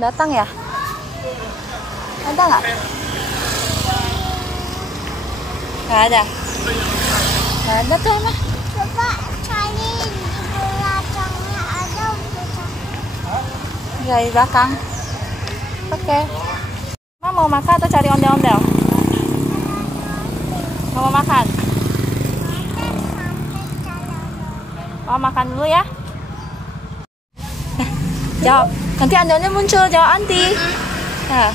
datang ya? Ada nggak? Nggak ada. Nggak ada tuh emang. Coba cari di belakangnya ada belakang. Dari belakang. Oke. Mama mau makan atau cari ondel-ondel? Nggak mau makan? Oh, makan dulu ya. Jawab. Nanti ondel-ondel muncul, jawab Anti. Nah,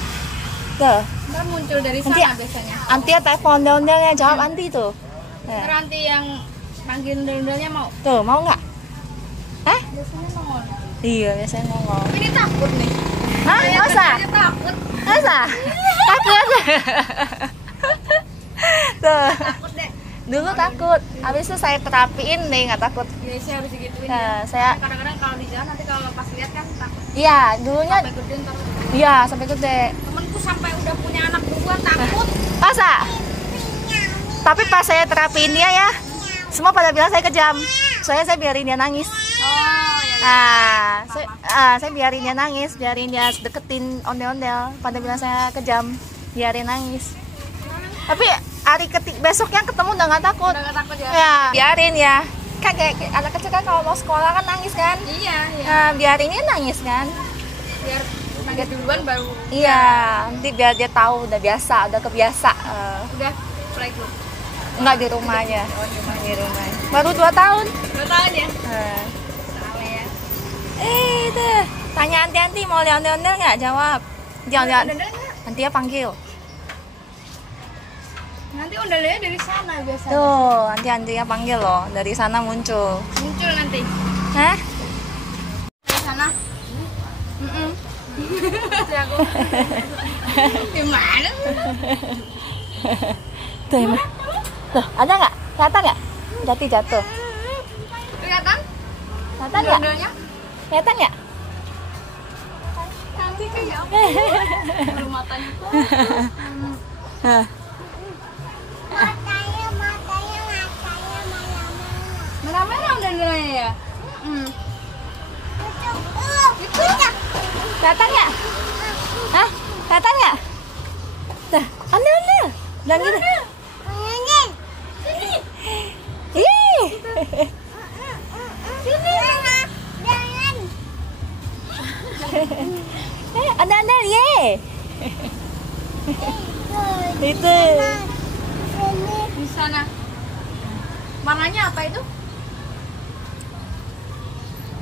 tuh. Ntar muncul dari Nanti sana biasanya. Anti ya telepon ondel-ondelnya, jawab Anti tuh. Ntar Nah, nanti yang panggil ondel-ondelnya mau. tuh mau nggak? Hah? Biasanya nongol. Iya, biasanya ngomong. Tapi ini takut nih. Hah? Kayak Masa? dengernya takut. Masa? Takut? Tuh. Takut deh. Dulu takut, habis itu saya terapiin deh, nggak takut. Ya sih harus digituin Nah, ya. saya, Kadang-kadang kalau di jalan nanti kalau pas lihat kan takut. iya dulunya, Sampai gede ntar. iya sampai gede. Temenku sampai udah punya anak dua takut. Masa? Tapi pas saya terapiin dia ya, semua pada bilang saya kejam. Soalnya saya biarin dia nangis. Oh ya. Nah, saya biarin dia nangis, biarin dia deketin ondel-ondel. Pada bilang saya kejam, biarin nangis. Tapi hari besoknya ketemu udah nggak takut. Udah gak takut ya? Ya, biarin ya. Kan kayak anak kecil kan kalau mau sekolah kan nangis kan. Iya, iya. Nah, biarinnya nangis kan. Biar nangis duluan baru Iya, nanti biar dia tahu udah biasa, udah kebiasa. udah playgroup. Enggak di rumahnya. Di rumah. Baru 2 tahun. 2 tahun ya? Nah. Salah ya. Itu. Tanya Anti mau lihat ondel-ondel nggak? Jawab. Jangan. Ondel-ondel nggak? Nanti ya panggil. Nanti ondel-ondelnya dari sana biasanya. Tuh, nanti ya panggil loh. Dari sana muncul. Muncul nanti. Hah? Dari sana. Nanti aku. Gimana? Tuh, emang. Tuh, ada nggak? Kelihatan nggak? Jatuh. Kelihatan? Kelihatan nggak? Ondel-ondelnya? Kelihatan nggak? Nanti kayak apa? Bulu matanya tuh. Hah. Matanya Merah-merah ondel-ondelnya ya? itu Kelihatan nggak? Hah? Kelihatan nggak? Tuh, ondel-ondel. Dan gitu. Ondel. Ih. Sini jangan. Ondel-ondel, ye. Itu. Sini. Di sana. Warnanya apa itu?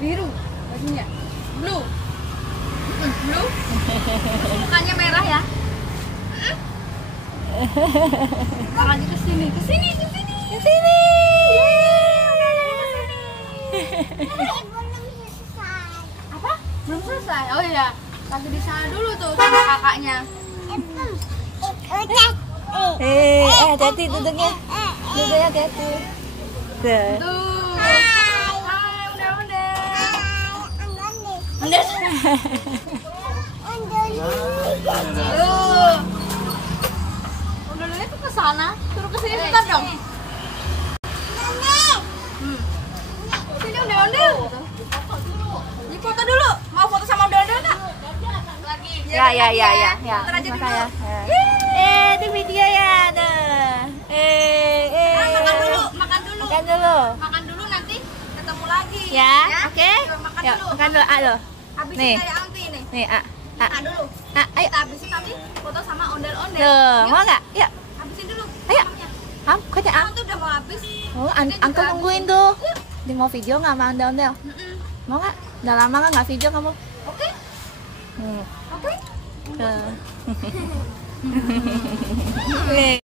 Biru bajunya. Blue. Blue. Terus mukanya merah ya? Makanya ke sini. Di sini. Belum selesai. Apa? Belum selesai. Oh iya. Lagi di sana dulu tuh sama kakaknya. Udah. Hati-hati duduknya. Duduknya hati-hati. Tuh. Tuh. Hai, ondel-ondel. Ondel. Tuh. Ondel-ondelnya tuh ke sana. Suruh ke sini bentar dong. Sini ondel-ondel. Di foto dulu. Mau foto sama ondel-ondel enggak? Lagi. Ya. Bentar aja dulu. Makanya. Itu video ya. Makan dulu, makan dulu. Makan dulu. Makan dulu nanti ketemu lagi. Ya, oke. Yuk, makan Yuk, dulu. makan dulu. Ayo. Habisin Nih. kayak Anti nih. Nih, Makan dulu. Ayo. Kita habisin nanti foto sama ondel-ondel. Tuh, Yuk, mau nggak? Yuk. habisin dulu. Ayo. makannya. Kok Kamu tuh udah mau habis. Oh, Dia juga Uncle habis. nungguin tuh. Dia mau video nggak sama ondel-ondel? Mm-mm. Mau nggak? Udah lama nggak video kamu? Oke. Hmm. Oke. Nih.